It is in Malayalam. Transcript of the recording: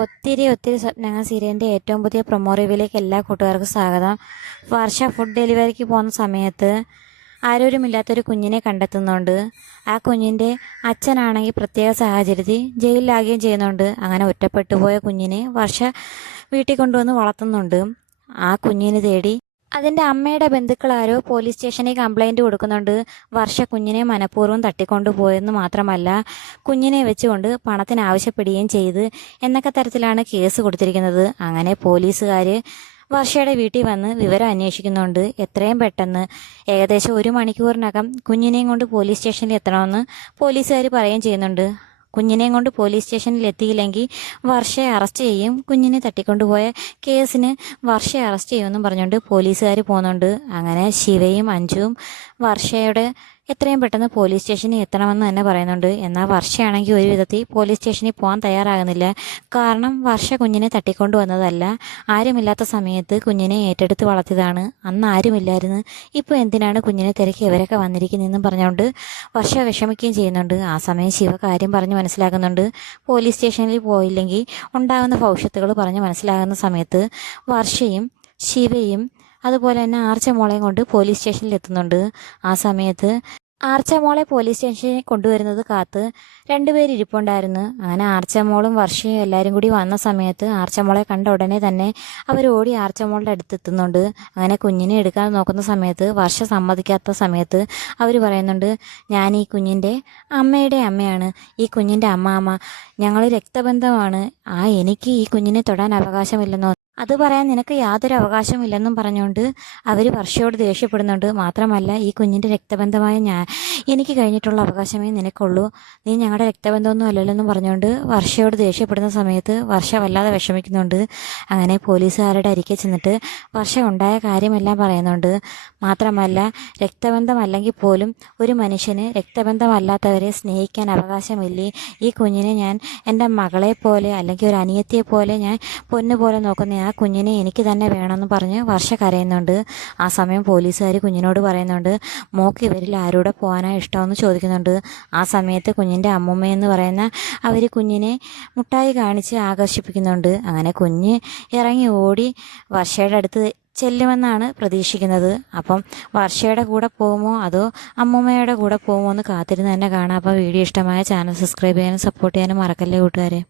ഒത്തിരി ഒത്തിരി സ്വപ്നങ്ങൾ സീരിയലിൻ്റെ ഏറ്റവും പുതിയ പ്രൊമോ റിവ്യൂയിലേക്ക് എല്ലാ കൂട്ടുകാർക്കും സ്വാഗതം. വർഷ ഫുഡ് ഡെലിവറിക്ക് പോകുന്ന സമയത്ത് ആരോരുമില്ലാത്തൊരു കുഞ്ഞിനെ കണ്ടെത്തുന്നുണ്ട്. ആ കുഞ്ഞിൻ്റെ അച്ഛനാണെങ്കിൽ പ്രത്യേക സാഹചര്യത്തിൽ ജയിലിലാകുകയും ചെയ്യുന്നുണ്ട്. അങ്ങനെ ഒറ്റപ്പെട്ടു പോയ കുഞ്ഞിനെ വർഷ വീട്ടിൽ കൊണ്ടുവന്ന് വളർത്തുന്നുണ്ട്. ആ കുഞ്ഞിനെ തേടി അതിൻ്റെ അമ്മയുടെ ബന്ധുക്കളാരോ പോലീസ് സ്റ്റേഷനിൽ കംപ്ലൈൻറ്റ് കൊടുക്കുന്നുണ്ട്. വർഷ കുഞ്ഞിനെ മനഃപൂർവ്വം തട്ടിക്കൊണ്ടു പോയെന്ന് മാത്രമല്ല, കുഞ്ഞിനെ വെച്ചുകൊണ്ട് പണത്തിന് ആവശ്യപ്പെടുകയും ചെയ്ത് എന്നൊക്കെ തരത്തിലാണ് കേസ് കൊടുത്തിരിക്കുന്നത്. അങ്ങനെ പോലീസുകാർ വർഷയുടെ വീട്ടിൽ വന്ന് വിവരം അന്വേഷിക്കുന്നുണ്ട്. എത്രയും പെട്ടെന്ന് ഏകദേശം 1 മണിക്കൂറിനകം കുഞ്ഞിനെയും കൊണ്ട് പോലീസ് സ്റ്റേഷനിൽ എത്തണമെന്ന് പോലീസുകാർ പറയുകയും ചെയ്യുന്നുണ്ട്. കുഞ്ഞിനെയും കൊണ്ട് പോലീസ് സ്റ്റേഷനിൽ എത്തിയില്ലെങ്കിൽ വർഷയെ അറസ്റ്റ് ചെയ്യും, കുഞ്ഞിനെ തട്ടിക്കൊണ്ടുപോയ കേസിന് വർഷയെ അറസ്റ്റ് ചെയ്യുമെന്നും പറഞ്ഞുകൊണ്ട് പോലീസുകാർ പോകുന്നുണ്ട്. അങ്ങനെ ശിവയും അഞ്ജുവും വർഷയുടെ എത്രയും പെട്ടെന്ന് പോലീസ് സ്റ്റേഷനിൽ എത്തണമെന്ന് തന്നെ പറയുന്നുണ്ട്. എന്നാൽ വർഷയാണെങ്കിൽ ഒരു വിധത്തിൽ പോലീസ് സ്റ്റേഷനിൽ പോകാൻ തയ്യാറാകുന്നില്ല. കാരണം വർഷ കുഞ്ഞിനെ തട്ടിക്കൊണ്ടു വന്നതല്ല, ആരുമില്ലാത്ത സമയത്ത് കുഞ്ഞിനെ ഏറ്റെടുത്ത് വളർത്തിയതാണ്. അന്ന് ആരുമില്ലായിരുന്നു, ഇപ്പോൾ എന്തിനാണ് കുഞ്ഞിനെ തിരക്കി ഇവരൊക്കെ വന്നിരിക്കുന്നതെന്നും പറഞ്ഞുകൊണ്ട് വർഷ വിഷമിക്കുകയും ചെയ്യുന്നുണ്ട്. ആ സമയം ശിവ കാര്യം പറഞ്ഞ് മനസ്സിലാക്കുന്നുണ്ട്. പോലീസ് സ്റ്റേഷനിൽ പോയില്ലെങ്കിൽ ഉണ്ടാകുന്ന ഭവിഷ്യത്തുകൾ പറഞ്ഞ് മനസ്സിലാകുന്ന സമയത്ത് വർഷയും ശിവയും അതുപോലെ തന്നെ ആർച്ച മോളെയും കൊണ്ട് പോലീസ് സ്റ്റേഷനിൽ എത്തുന്നുണ്ട്. ആ സമയത്ത് ആർച്ച മോളെ പോലീസ് സ്റ്റേഷനിൽ കൊണ്ടുവരുന്നത് കാത്ത് 2 പേര് ഇരിപ്പുണ്ടായിരുന്നു. അങ്ങനെ ആർച്ച മോളും വർഷയും എല്ലാവരും കൂടി വന്ന സമയത്ത് ആർച്ച മോളെ കണ്ട ഉടനെ തന്നെ അവർ ഓടി ആർച്ച മോളുടെ അടുത്ത് എത്തുന്നുണ്ട്. അങ്ങനെ കുഞ്ഞിനെ എടുക്കാൻ നോക്കുന്ന സമയത്ത് വർഷ സമ്മതിക്കാത്ത സമയത്ത് അവർ പറയുന്നുണ്ട്, ഞാൻ ഈ കുഞ്ഞിൻ്റെ അമ്മയുടെ അമ്മയാണ്, ഈ കുഞ്ഞിൻ്റെ അമ്മാമ്മ, ഞങ്ങൾ രക്തബന്ധമാണ്, എനിക്ക് ഈ കുഞ്ഞിനെ തൊടാൻ അവകാശമില്ലെന്നോ, അത് പറയാൻ നിനക്ക് യാതൊരു അവകാശമില്ലെന്നും പറഞ്ഞുകൊണ്ട് അവർ വർഷയോട് ദേഷ്യപ്പെടുന്നുണ്ട്. മാത്രമല്ല, ഈ കുഞ്ഞിൻ്റെ രക്തബന്ധമായ എനിക്ക് കഴിഞ്ഞിട്ടുള്ള അവകാശമേ നിനക്കുള്ളൂ, നീ ഞങ്ങളുടെ രക്തബന്ധമൊന്നും അല്ലല്ലെന്നും പറഞ്ഞുകൊണ്ട് വർഷയോട് ദേഷ്യപ്പെടുന്ന സമയത്ത് വർഷ വല്ലാതെ വിഷമിക്കുന്നുണ്ട്. അങ്ങനെ പോലീസുകാരുടെ അരികെ ചെന്നിട്ട് വർഷ ഉണ്ടായ കാര്യമെല്ലാം പറയുന്നുണ്ട്. മാത്രമല്ല, രക്തബന്ധമല്ലെങ്കിൽ പോലും ഒരു മനുഷ്യന് രക്തബന്ധമല്ലാത്തവരെ സ്നേഹിക്കാൻ അവകാശമില്ലേ, ഈ കുഞ്ഞിനെ ഞാൻ എൻ്റെ മകളെ പോലെ അല്ലെങ്കിൽ ഒരു അനിയത്തിയെ പോലെ ഞാൻ പൊന്നുപോലെ നോക്കുന്ന ആ കുഞ്ഞിനെ എനിക്ക് തന്നെ വേണമെന്ന് പറഞ്ഞ് വർഷ കരയുന്നുണ്ട്. ആ സമയം പോലീസുകാർ കുഞ്ഞിനോട് പറയുന്നുണ്ട്, മോക്ക് ഇവരിൽ ആരോടെ പോകാനാണ് ഇഷ്ടമെന്ന് ചോദിക്കുന്നുണ്ട്. ആ സമയത്ത് കുഞ്ഞിൻ്റെ അമ്മുമ്മയെന്ന് പറയുന്ന അവർ കുഞ്ഞിനെ മുട്ടായി കാണിച്ച് ആകർഷിപ്പിക്കുന്നുണ്ട്. അങ്ങനെ കുഞ്ഞ് ഇറങ്ങി ഓടി വർഷയുടെ അടുത്ത് ചെല്ലുമെന്നാണ് പ്രതീക്ഷിക്കുന്നത്. അപ്പം വർഷയുടെ കൂടെ പോകുമോ അതോ അമ്മുമ്മയുടെ കൂടെ പോകുമോ എന്ന് കാത്തിരുന്ന് തന്നെ കാണാം. അപ്പോൾ വീഡിയോ ഇഷ്ടമായ ചാനൽ സബ്സ്ക്രൈബ് ചെയ്യാനും സപ്പോർട്ട് ചെയ്യാനും മറക്കല്ലേ കൂട്ടുകാരെ.